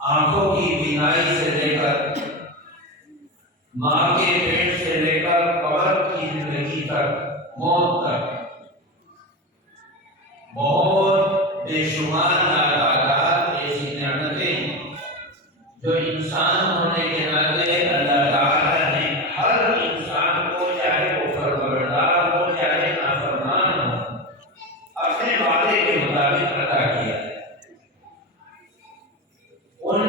آنکھوں کی بینائی سے لے کر ماں کے پیٹ سے لے کر قبر کی زندگی تک، موت تک، بہت بے شمار ناتعداد ایسی نعمتیں جو انسان ہونے کے ناطے اللہ تعالیٰ نے ہر انسان کو، چاہے وہ فرمانبردار ہو چاہے نافرمان ہو، اپنے وعدے کے مطابق عطا کیا۔ ان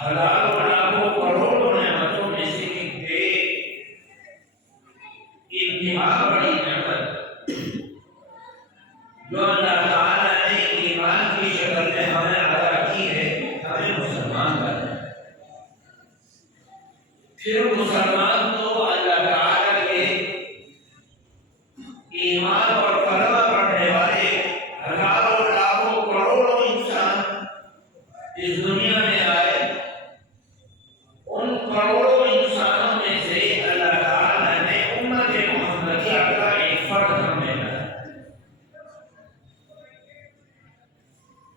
ہزاروں لاکھوں کروڑوں نعمتوں میں سے ایک بے انتہا بڑی نعمت جو اللہ تعالیٰ نے ایمان کی شکل میں ہمیں عطا کی ہے، ہمیں مسلمان بنایا۔ پھر مسلمان تو اللہ تعالیٰ کے ایمان اور کلمہ پڑھنے والے ہزاروں لاکھوں کروڑوں انسان اس دنیا میں آئے، ان کروڑوں انسانوں میں سے اللہ تعالیٰ نے امت محمدیہ کا ایک فرد ہمیں بنایا۔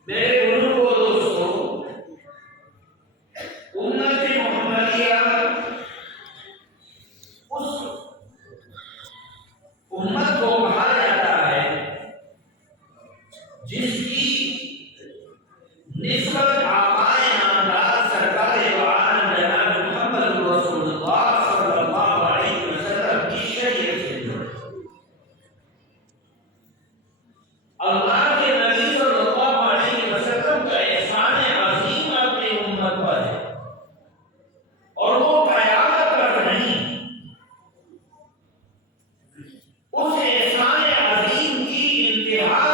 میرے بزرگوں دوستوں، امت محمدیہ اس امت کو کہا جاتا ہے جس کی نسبت آقائے نامدار سرکار دو عالم جناب محمد رسول اللہ صلی اللہ علیہ وسلم کی شریعت سے جڑی۔ اللہ کے نبی صلی اللہ علیہ وسلم کا احسان عظیم اپنی امت پر ہے، اور وہ قیامت تک نہیں، اس احسان عظیم کی انتہا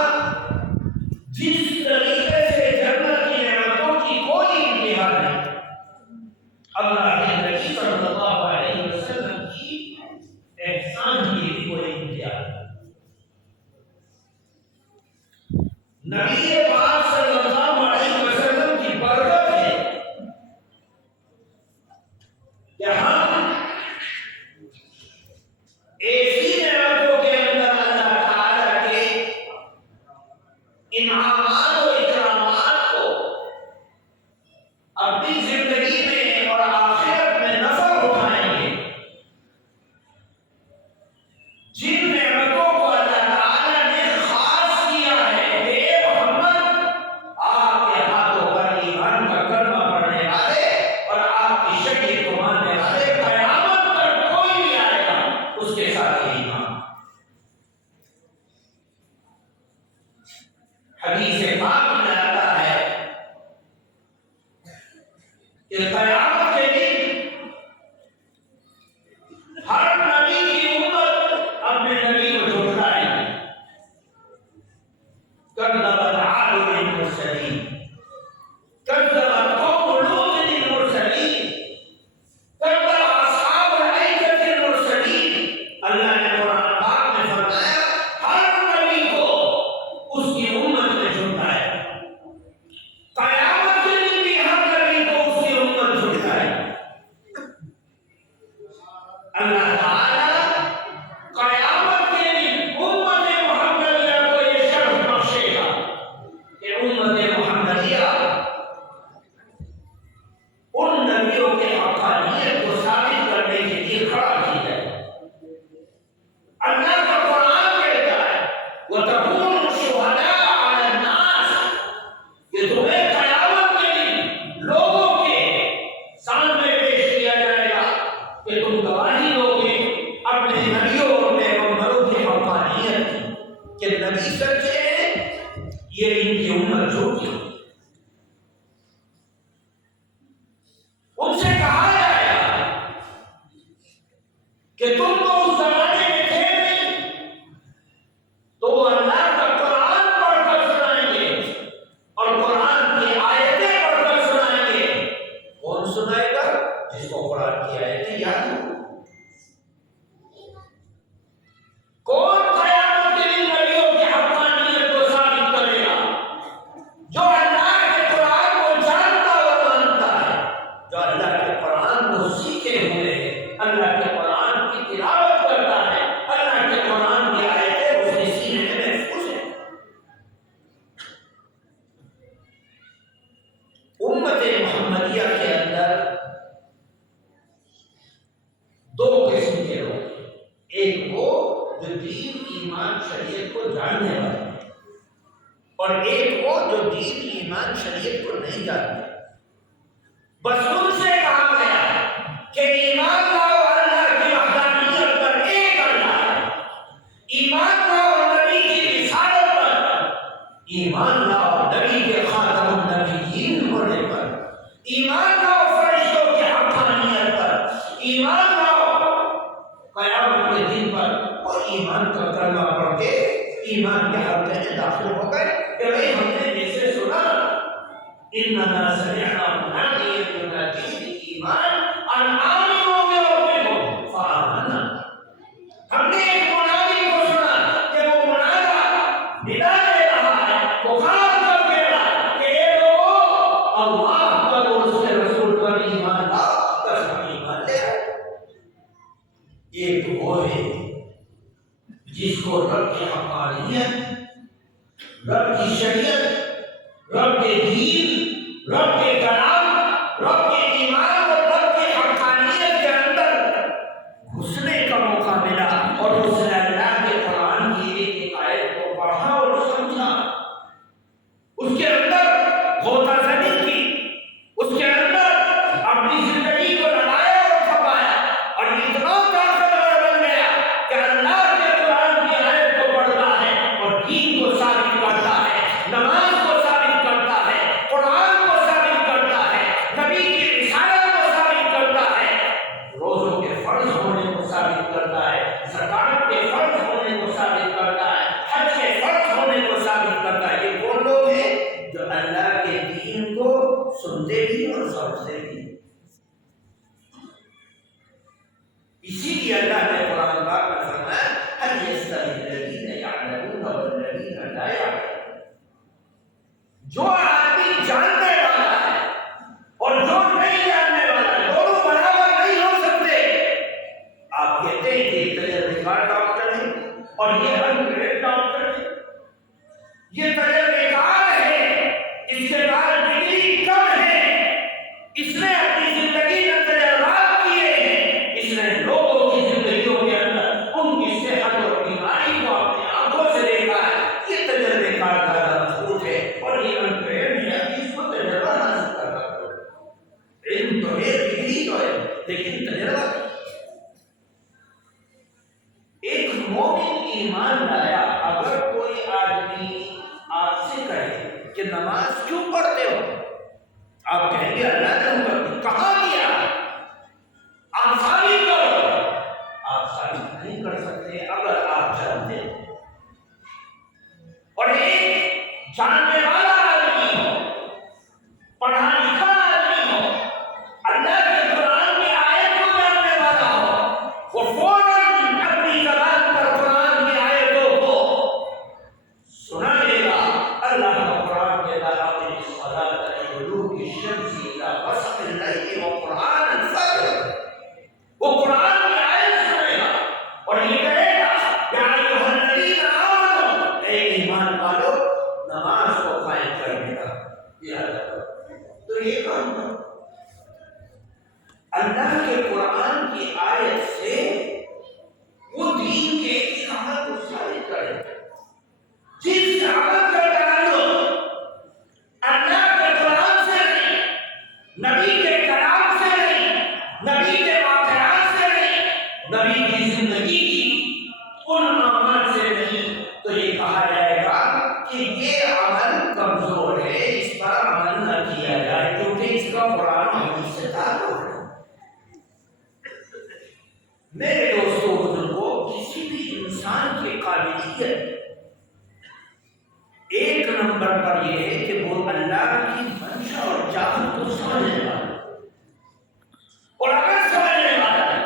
جس طریقے سے جنت کی نعمتوں کی کوئی انتہا نہیں، اللہ کے نبی صلی اللہ علیہ وسلم کی احسان کی بھی کوئی انتہا نہیں۔ نبی پاک صلی اللہ علیہ وسلم کی برکت ہے کہ ہم ایسی نعمتوں کے اندر اللہ تعالیٰ کے انعامات و اکرامات کو اپنی زندگی میں اور آخرت میں نفع اٹھائیں گے۔ جن نعمتوں کو اللہ تعالیٰ نے خاص کیا ہے کہ اے محمد، آپ کے ہاتھوں پر ایمان کا کلمہ پڑھنے والے اور آپ کی شریعت کو ماننے والے قیامت تک کوئی بھی آئے گا اس کے ساتھ یہ ایمان۔ حدیث پاک میں آتا ہے کہ قیامت کے دن ہر نبی کی امت اپنے نبی کو جھٹلائے گی۔ کذبت عاد المرسلین، کذبت قوم لوط المرسلین، کذب اصحاب الایکۃ المرسلین۔ اللہ نے قرآن پاک میں فرمایا ہر نبی کو اس کی امت نے جھٹلایا، قیامت کے دن بھی ہر نبی کو اس کی امت جھٹلائے۔ اللہ تعالیٰ قیامت کے دن امت محمدیہ کو یہ شرف بخشے گا کہ امت محمدیہ ان نبیوں کے حقانیت کو ثابت کرنے کے لیے کھڑا کی جائے۔ اللہ کا قرآن کہتا ہے وَتَكُونُوا شُهَدَاءَ عَلَى النَّاسِ، کہ تمہیں قیامت کے دن لوگوں کے سامنے پیش کیا جائے گا کہ تم گواہی دو گے اپنے نبیوں اور پیغمبروں کی حقانیت کی، کہ نبی سچے ہیں، یہ ان کی امت جھوٹی ہے۔ ان سے کہا جائے گا کہ تم تو اس زمانے میں تھے نہیں، تو وہ اللہ کا قرآن پڑھ کر سنائیں گے اور قرآن کی آیتیں پڑھ کر سنائیں گے۔ کون سنائے گا؟ جس کو قرآن کی آیتیں یاد ہوں۔ کون قیامت کے دن نبیوں کی حقانیت کو ثابت کرے گا؟ جو اللہ کے قرآن کو جانتا اور مانتا ہے، جو اللہ کے قرآن کو سیکھے ہوئے اللہ کے قرآن کی تلاوت جاننے والے اور ایک وہ جو دین ایمان شریعت کو نہیں جانتے. بس ان سے کہا گیا کہ ایمان لاؤ اللہ کی وحدانیت پر، ایک اللہ ہے. ایمان لاؤ نبی کی رسالت پر، ایمان لاؤ نبی کے خاتم النبیین ہونے پر، ایمان لاؤ فرشتوں کی حقانیت پر، ایمان لاؤ قیامت کے دن پر. اور ایمان کا کلمہ پڑھ کے ایمان کے حلقے میں داخل ہو گئے کہ بھائی ہم نے جیسے سنا اننا سمعنا منادیا ینادی بالایمان ان آمنوا بربکم فآمنا. ہم نے ایک منادی کو سنا کہ وہ منادی ندا دے رہا ہے، پکار کر دے رہا ہے کہ اے لوگو اللہ پر اور اس کے رسول پر ایمان لاؤ. بس ہم ایمان لے آئے. ایک وہ ہے جس کو رب کی حقانیت، رب کی شریعت، رب کے دین، رب کے کلام، رب کے ایمان اور رب کی حقانیت کے اندر گھسنے کا موقع ملا اور اس نے اللہ کے قرآن کی ایک ایک آیت کو پڑھا اور سمجھا، اس کے اندر غوطہ زنی کی، اس کے اندر اپنی زندگی کو لگایا اور کھپایا اور اتنا طاقتور بن گیا کہ اللہ کے قرآن کی آیت کو پڑھتا ہے اور دین کو ثابت کرتا ہے، نماز کو ثابت کرتا ہے، قرآن کو ثابت کرتا ہے، نبی کی رسالت کو ثابت کرتا ہے، روزوں کے فرض ہونے کو ثابت کرتا ہے، زکات کے فرض ہونے کو ثابت کرتا ہے، حج کے فرض ہونے کو ثابت کرتا ہے. یہ وہ لوگ ہیں جو اللہ کے دین کو سنتے بھی اور سمجھتے بھی. اسی لیے اللہ نے قرآن پاک میں فرمایا هل يستوي الذين يعلمون والذين لا يعلمون. جو آدمی جاننے والا ہے اور جو نہیں جاننے والا ہے دونوں برابر نہیں ہو سکتے. آپ کہتے ہیں کہ یہ تجربے کار ڈاکٹر ہے اور یہ انگریز ڈاکٹر ہے، یہ تجربے کار ہے، اس کے بعد ڈگری کم ہے، اس نے اپنی زندگی میں تجربات کیے ہیں، اس نے لوگوں کی زندگیوں کے اندر ان کی صحت اور بیماری کو اپنی آنکھوں سے دیکھا ہے. یہ تجربے کار زیادہ مضبوط ہے اور یہ انگریز ہے اس کو تجربہ حاصل کرنا پڑتا. علم تو ہے، ڈگری تو ہے، لیکن تجربہ نہیں. ایک مومن ایمان لایا اگر کوئی آدمی آپ سے کہے کہ نماز کیوں پڑھتے ہو، آپ کہیں گے اللہ نے حکم دیا. کہاں دیا؟ آپ ثابت کرو. آپ ثابت نہیں کر سکتے اگر آپ جانتے ہو. اور ایک جاننے والا آدمی ہو، پڑھا لکھا آدمی ہو، اللہ کے قرآن کی آیت کو جاننے والا ہو، وہ فوراً اپنی زبان پر قرآن کی آیتوں کو سنا لے گا. اللہ کا قرآن کہتا ہے اقم الصلاۃ لدلوک الشمس الی غسق الليل وقرآن الفجر. وہ قرآن کی آیت سنے گا اور یہ کہے گا یا ایھا الذین آمنوا، اے ایمان والو نماز کو قائم کرنے کا ارادہ کرو. تو یہ کام کرو. اللہ کے قرآن کی آیت سے وہ دین کے ایک عمل کو ثابت کرے. جس عمل کا تعلق اللہ کے قرآن سے نہیں، نبی کے کلام سے نہیں، نبی کے واقعات سے نہیں، نبی کی زندگی کی ان اعمال سے نہیں، تو یہ کہا جائے گا کہ یہ عمل کمزور ہے، اس پر عمل نہ کیا جائے کیونکہ اس کا قرآن حدیث سے تعلق ہے. میرے دوستو بزرگوں، کسی بھی انسان کی قابلیت ایک نمبر پر یہ ہے کہ وہ اللہ کی منشا اور چاہت کو سمجھنے والا ہے. اور اگر سمجھنے والا ہے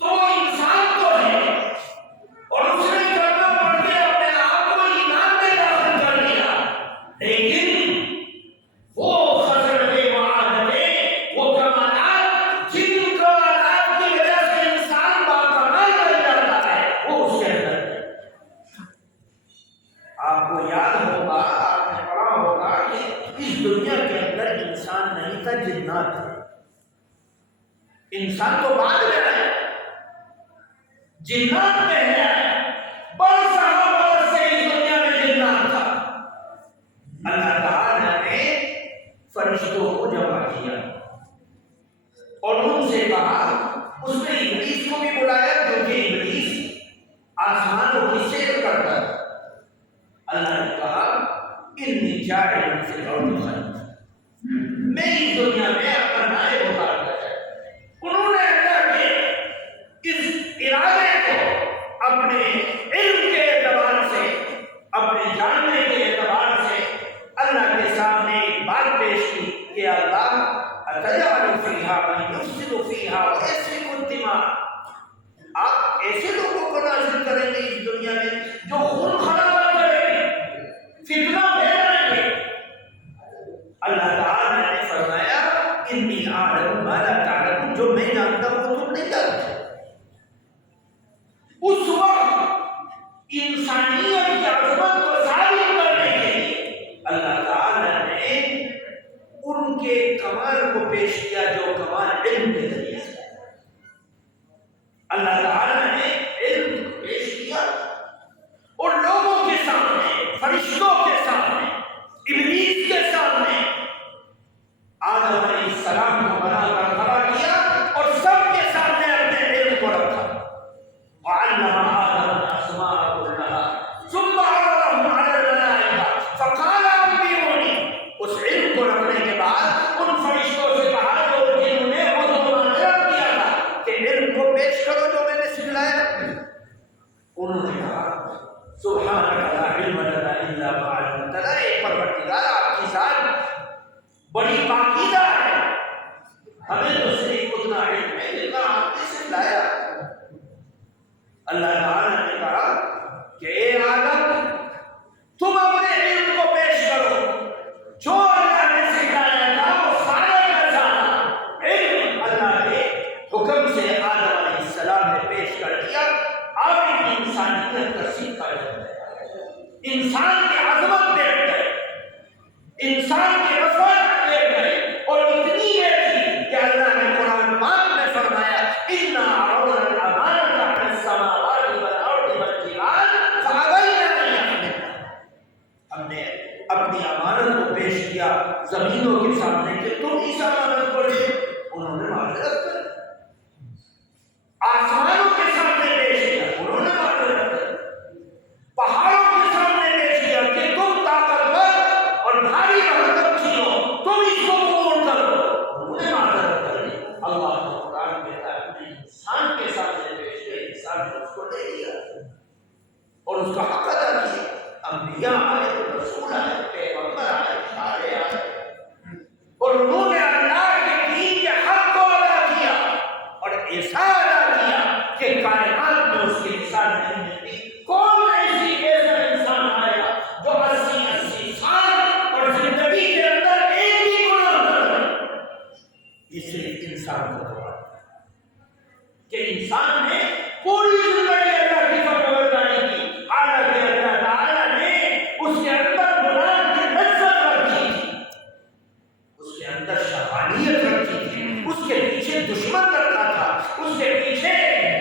تو وہ انسان تو ہے اور اس نے کلمہ پڑھ کے اپنے آپ کو ایمان میں داخل کر لیا، لیکن وہ خسرتیں، وہ عادتیں، وہ کمالات جن کمالات کی وجہ سے انسان باکمال بن جاتا ہے وہ اس کے اندر ہے. آپ کو یاد ہوگا، آپ نے پڑھا ہوگا کہ اس دنیا کے اندر انسان نہیں تھا، جنات تھے. انسان تو بعد میں آیا، جنات پہلے آئے. برس برس سے جاعل فی الارض خلیفہ، میں اس دنیا میں اپنا نائب مقرر کرتا ہے۔ انہوں نے اللہ کے اس ارادے کو اپنے علم کے اعتبار سے، اپنے جاننے کے اعتبار سے اللہ کے سامنے ایک بات پیش کی کہ اللہ اتجعل فیہا من یفسد فیہا ویسفک الدماء، آپ ایسے لوگوں کو نازل کریں گے اس دنیا میں جو خون خرابہ کریں گے، فتنہ پھیلائیں گے۔ اللہ تعالیٰ نے فرمایا انی اعلم ما لا تعلمون، جو میں جانتا ہوں وہ تم نہیں جانتے۔ اس وقت انسانیت کی عظمت کو ثابت کرنے کے لیے اللہ تعالیٰ نے ان کے کمال کو پیش کیا جو کمال علم کے ذریعے سے۔ اللہ تعالیٰ نے علم کو پیش کیا اور لوگوں کے سامنے، فرشتوں کے سامنے، ابلیس کے سامنے آدم علیہ السلام کو بنا کر کھڑا کیا اور سب کے سامنے اپنے علم کو رکھا۔ وعلم آدم الاسماء كلها ثم عرضهم على الملائكة فقال انبئوني، اس علم کو رکھنے کے بعد ان فرشتوں سے کہا جو جنہوں نے خود معذرت کیا تھا کہ علم کو پیش کرو جو میں نے سکھلایا۔ انہوں نے کہا سبحانک لا علم لنا الا ما علمتنا، اے پروردگار آپ کی ذات بڑی پاکیزہ ہے، ہمیں تو صرف اتنا علم ہے جتنا آپ نے سکھلایا۔ اللہ تعالیٰ نے کہا کہ اے آدم تم اپنے علم کو پیش کرو، جو اللہ نے سکھلایا تھا وہ سارا کا سارا علم اللہ کے حکم سے آدم علیہ السلام نے پیش کر دیا۔ اب انسانیت کا سیکھا جاتا ہے، انسان کی عظمت دیکھ گئے، انسان کی رفعت دیکھ گئے، اور اتنی یہ تھی کہ اللہ نے قرآن پاک میں فرمایا اِنَّا عَرَضْنَا الْأَمَانَةَ عَلَى السَّمَاوَاتِ وَالْأَرْضِ وَالْجِبَالِ فَأَبَيْنَ أَن يَحْمِلْنَهَا، ہم نے اپنی امانت کو پیش کیا زمینوں کے سامنے کہ تم اس امانت کو لے، انہوں نے معذرت کر، آسمانوں کے سامنے پیش کیا، انہوں نے معذرت کر، پہاڑوں کے سامنے پیش کیا کہ تم طاقتور اور بھاری بھرکم چیزوں تم اس کو قبول کرو، انہوں نے معذرت کر لی۔ اللہ کا قرآن کہتا ہے انسان کے سامنے پیش کیا، انسان نے اس کو لے لیا اور اس کا حق ادا کیا۔ انبیاء آئے، رسول آئے، پیغمبر آئے، سارے آئے اور انہوں نے اللہ کے دین کے حق کو ادا کیا اور ایسا ادا کیا کہ کائنات میں اس کی مثال نہیں ملتی۔ کون ایسا انسان آئے گا جو 80 سال اور زندگی کے اندر ایک بھی گناہ نہ کرے؟ یہ صرف انسان کا دعا ہے کہ انسان نے پوری زندگی اللہ کی فرمانبرداری کی، حالانکہ اللہ تعالیٰ نے اس کے اندر گناہ کی لذت رکھی تھی، اس کے اندر شہوانیت رکھی تھی، اس کے پیچھے دشمن رکھا تھا، اس کے پیچھے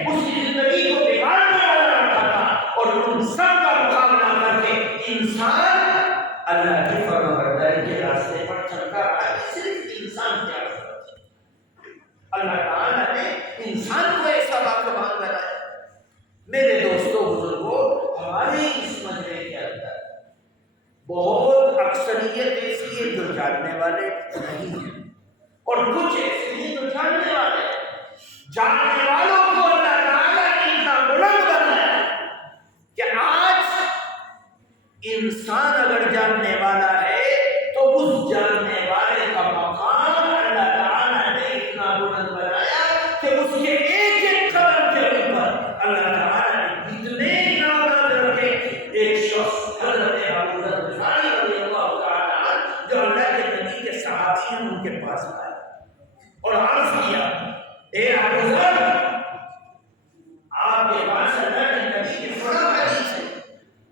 اس کی زندگی کو بگاڑنے والا رکھا تھا، اور ان سب کا مقابلہ کر کے انسان اللہ کی فرمانبرداری کے راستے پر چلتا رہا۔ صرف انسان کیا کرتا ہے؟ اللہ تعالیٰ نے انسان کو ایسا باکمال بنایا۔ میرے دوستوں بزرگوں، ہمارے اس مجمع کے اندر بہت اکثریت ایسی ہے جو جاننے والے نہیں ہیں اور کچھ ایسے ہیں جو جاننے والے ہیں۔ جاننے والوں کو اللہ تعالیٰ نے اتنا بلند بنایا کہ آج انسان اگر جاننے والا ہے تو اس جاننے والے کا مقام اللہ تعالیٰ نے اتنا بلند بنایا کہ اس کے ایک ایک قدم کے اوپر اللہ تعالیٰ نے اتنے انعامات رکھے۔ ایک شخص حضرت ابو ذر غفاری رضی اللہ تعالیٰ عنہ جو اللہ کے نبی کے صحابی ہیں ان کے پاس آئے اور عرض کیا اے ابو ذر، آپ کے پاس اللہ کے نبی کی فلاں حدیث ہے،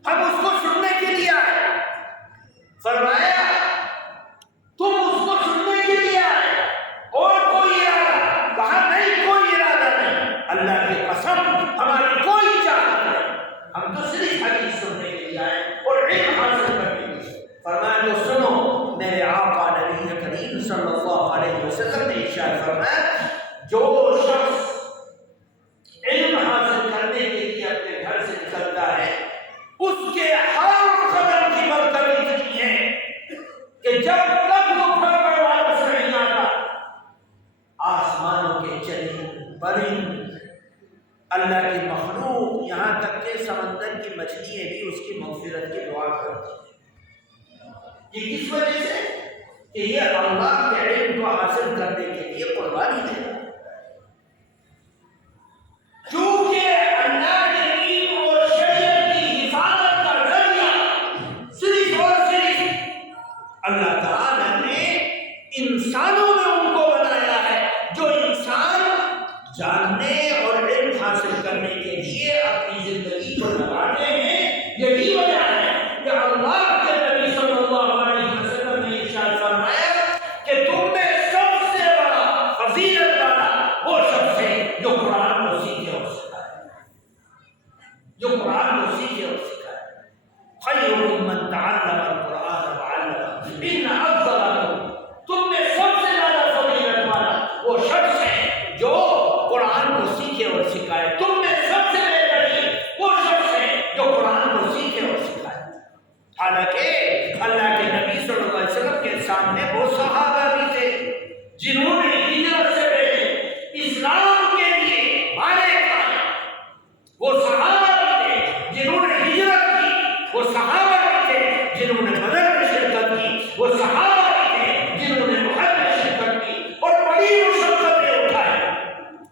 ہم اس کو سننے کے لیے آئے۔ فرمایا تم اس کو سننے کے لیے آئے اور کوئی ارادہ؟ کہا نہیں، کوئی ارادہ نہیں، اللہ کی قسم ہماری کوئی چاہت نہیں، ہم تو صرف حدیث سننے کے لیے آئے اور علم حاصل کرنے کے لیے۔ فرمایا تو سنو، میرے آقا نبی کریم صلی اللہ علیہ وسلم نے ارشاد فرمایا جو شخص علم حاصل کرنے کے لیے اپنے گھر سے نکلتا ہے اس کے ہر قدم کی برکت اتنی ہے کرتی ہے۔ یہ کس وجہ سے کہ یہ اللہ کے علم کو حاصل کرنے کے لیے قربانی دے رہا ہے۔ چونکہ اللہ کے علم اور شریعت کی حفاظت کا ذریعہ صرف اور صرف اللہ تعالی نے انسانوں میں ان کو بنایا ہے، جو انسان جاننے اور علم حاصل کرنے کے لیے اپنی زندگی کو لگاتے ہیں۔ یہی وجہ ہے کہ اللہ کے نبی صلی اللہ علیہ وسلم نے ارشاد فرمایا کہ تم میں سب سے بڑا فضیلت والا وہ شخص ہے جو قرآن کو سیکھے اور سکھائے، جو قرآن کو سیکھے اور سکھائے۔ خیرکم من تعلم القرآن وعلمہ، ان افضلکم، تم میں سب سے زیادہ فضیلت والا وہ شخص ہے جو قرآن کو سیکھے اور سکھائے۔ تم میں سب سے بہترین وہ شخص ہے جو قرآن کو سیکھے اور سکھائے۔ حالانکہ اللہ کے نبی صلی اللہ علیہ وسلم کے سامنے وہ صحابہ بھی تھے جنہوں نے ہجرت سے پہلے اسلام کے لیے مارے کھائے، وہ صحابہ بھی تھے جنہوں نے ہجرت کی، وہ صحابہ بھی تھے جنہوں نے بدر میں شرکت کی، وہ صحابہ بھی تھے جنہوں نے احد میں شرکت کی اور بڑی مشقتیں اٹھائے۔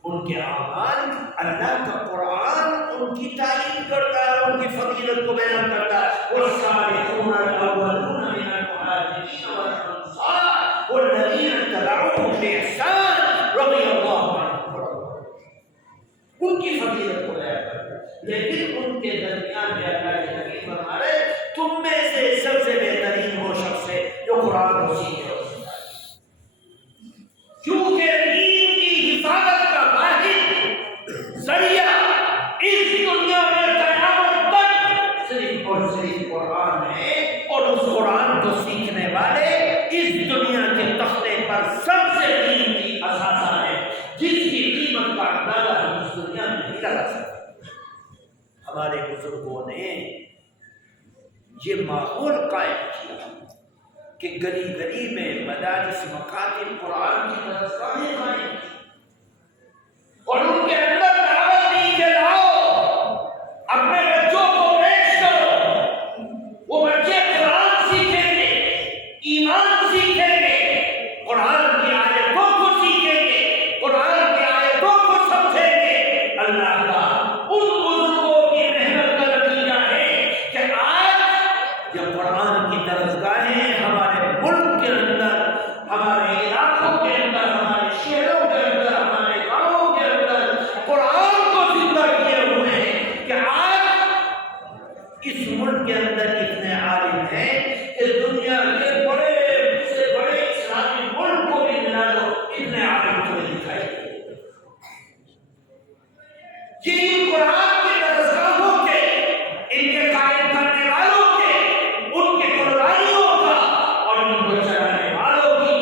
ان کے اعمال اللہ کا قرآن ان کی تعریف کرتا ہے، ان کی فضیلت کو بیان کرتا ہے۔ والسابقون الاولون من المہاجرین والانصار والذین اتبعوهم بإحسان رضی اللہ عنہم، ان کی فضیلت کو بیان کرتا ہے۔ لیکن ان کے درمیان میں اللہ کے نبی فرما رہے تم میں سے سب سے بہترین وہ شخص ہے جو قرآن کو سیکھے اور سکھائے، کیونکہ دین کی حفاظت کا واحد ذریعہ اس دنیا میں قیامت تک صرف اور صرف قرآن ہے، اور اس قرآن کو سیکھنے والے اس دنیا کے تختے پر سب سے قیمتی اثاثہ ہے، جس کی قیمت کا اندازہ ہم اس دنیا میں نہیں لگا سکتے۔ ہمارے بزرگوں نے یہ ماحول قائم کیا کہ گلی گلی میں مدارس مکاتب قرآن کی درسگاہیں قائم کی، اور ان کے اندر دعوت دی کہ لاؤ اپنے بچوں کو پیش کرو، وہ بچے قرآن سیکھیں گے، ایمان سیکھیں گے، قرآن کی آیتوں کو سیکھیں گے، قرآن کی آیتوں کو سمجھیں گے۔ اللہ کا ان بزرگوں کی محنت کا نتیجہ ہے کہ آج یہ قرآن کی درسگاہیں ہمارے ملک کے اندر، ہمارے علاقوں کے اندر، ہمارے شہروں کے اندر، ہمارے گاؤں کے اندر قرآن کو زندہ کیے ہوئے ہیں کہ آج اس ملک کے اندر اتنے عالم ہیں کہ دنیا کے بڑے سے بڑے اسلامی ملک کو بھی ملا دو، اتنے عالم تمہیں دکھائی دیں۔ یہ ان قرآن کی درسگاہوں کے، ان کے قائم کرنے والوں کے، ان کے قربانیوں کا اور ان کو چلانے والوں کی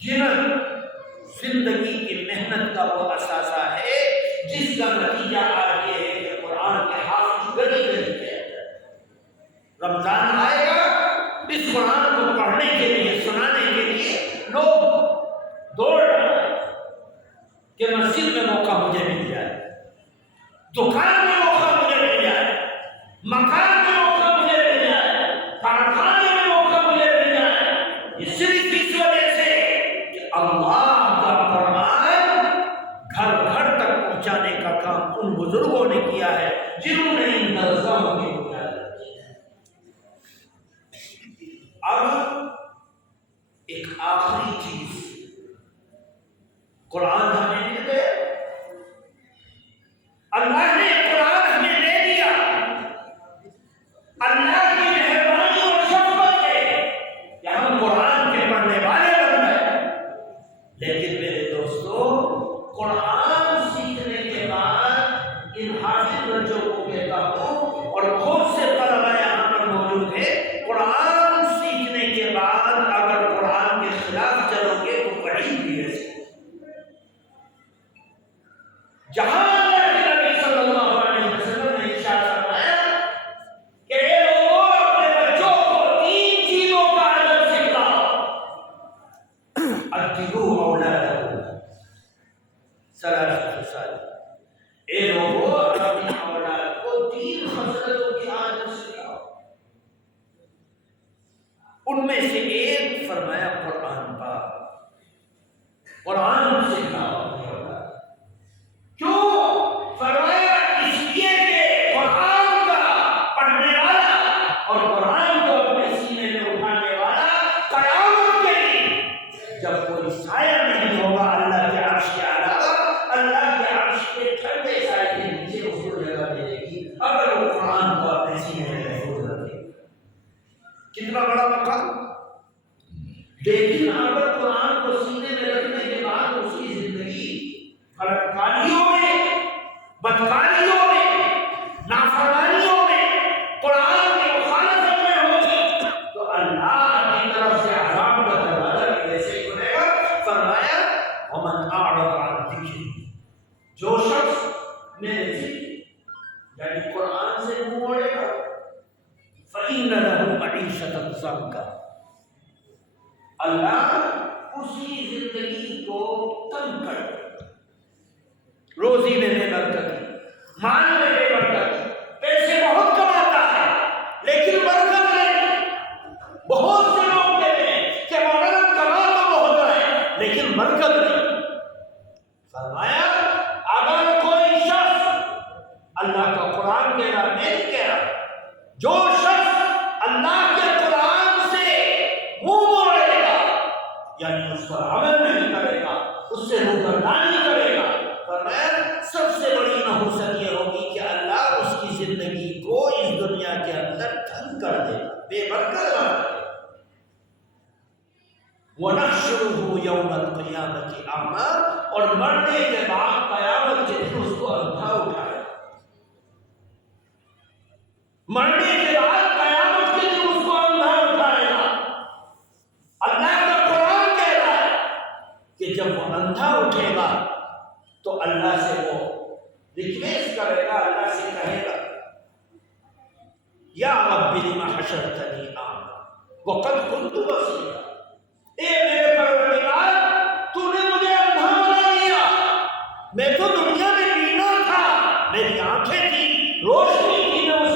گنت زندگی کی محنت کا وہ اثاثہ ہے، جس کا نتیجہ آج یہ ہے کہ قرآن کے حافظ گلی گلی کے اندر رمضان آئے گا، اس قرآن کو پڑھنے کے لیے، سنانے کے لیے لوگ دوڑ رہے ہیں کہ مسجد میں موقع مجھے مل جائے، دکان میں موقع مجھے مل جائے، مکان میں موقع مجھے مل جائے، کارخانے میں موقع مجھے مل جائے۔ یہ صرف اس وجہ سے کہ اللہ کا قرآن گھر گھر تک پہنچانے کا کام ان بزرگوں نے کیا ہے جنہوں نے ان درسگاہوں کی بنیاد رکھی ہے۔ اب ایک آخری چیز، قرآن ہمیں مل گیا، اللہ نے قرآن ہمیں دے دیا، اللہ کی مہربانی اور شفقت ہے کہ ہم قرآن کے پڑھنے والے بن گئے۔ لیکن میرے دوستو، قرآن سیکھنے کے بعد ان حافظ بچوں کو کہتا ہوں، اور بہت سے طلباء یہاں پر موجود ہیں، قرآن سیکھنے کے بعد اگر قرآن کے خلاف چلو گے تو وعید بھی ہے۔ جہاں اللہ کے نبی صلی اللہ علیہ وسلم نے ارشاد فرمایا کہ اے لوگوں ان میں سے ایک فرمایا قرآن پاک، قرآن سکھاؤ۔ کیوں؟ فرمایا اس لیے کہ قرآن کا پڑھنے والا اور قرآن کو اپنے سینے میں اٹھانے والا قیامت کے دن جب کوئی سایہ نہیں ہوگا اللہ کے عرش کے علاوہ، اللہ کے عرش کے ٹھنڈے سائے کے نیچے اس کو جگہ ملے گی اگر وہ قرآن کو اپنے سینے میں محفوظ رکھے۔ کتنا بڑا مقام! لیکن اگر قرآن کو سینے میں رکھنے کے بعد اس کی زندگی غلطکاریوں میں، بدکاریوں میں، نافرمانیوں میں، قرآن کی مخالفت میں ہوگی تو اللہ کی طرف سے عذاب کا دروازہ بھی ایسے ہی کھلے گا۔ فرمایا ومن اعرض عن ذکری، جو شخص میرے ذکر یعنی قرآن سے منہ موڑے گا فإن له معیشۃ ضنکا، اللہ اس کی زندگی کو تنگ کر دے، روزی میں بے برکت، مال میں بے برکت، پیسے بہت کماتا ہے لیکن برکت نہیں۔ بہت سے لوگ کہتے ہیں کہ مولانا کما تو بہت ہے لیکن برکت نہیں۔ فرمایا اگر کوئی شخص اللہ کا قرآن کہہ رہا، میں نہیں کہہ رہا، جو شخص اللہ کے قرآن سے منہ موڑے گا یعنی اس پر عمل نہیں کرے گا، اس سے روگردانی کرے گا، فرمایا سب سے بڑی نحوست یہ ہوگی کہ اللہ اس کی زندگی کو اس دنیا کے اندر تنگ کر دے گا، بے برکت بنا دے گا۔ وَنَحْشُرُهُ يَوْمَ الْقِيَامَةِ أَعْمَىٰ، اور مرنے کے بعد قیامت کے دن اس کو اندھا اٹھائے گا۔ مرنے کے بعد قیامت کے دن اس کو اندھا اٹھائے گا۔ اللہ کا قرآن کہہ رہا ہے کہ جب وہ اندھا اٹھے گا تو اللہ سے وہ ریکویسٹ کرے گا، اللہ سے کہے گا یا رب لم حشرتنی اعمی وقد كنت بصیرا، اے میرے پروردگار تو نے مجھے اندھا بنا دیا، میں تو دنیا میں بینا تھا، میری آنکھیں تھی، روشنی تھی،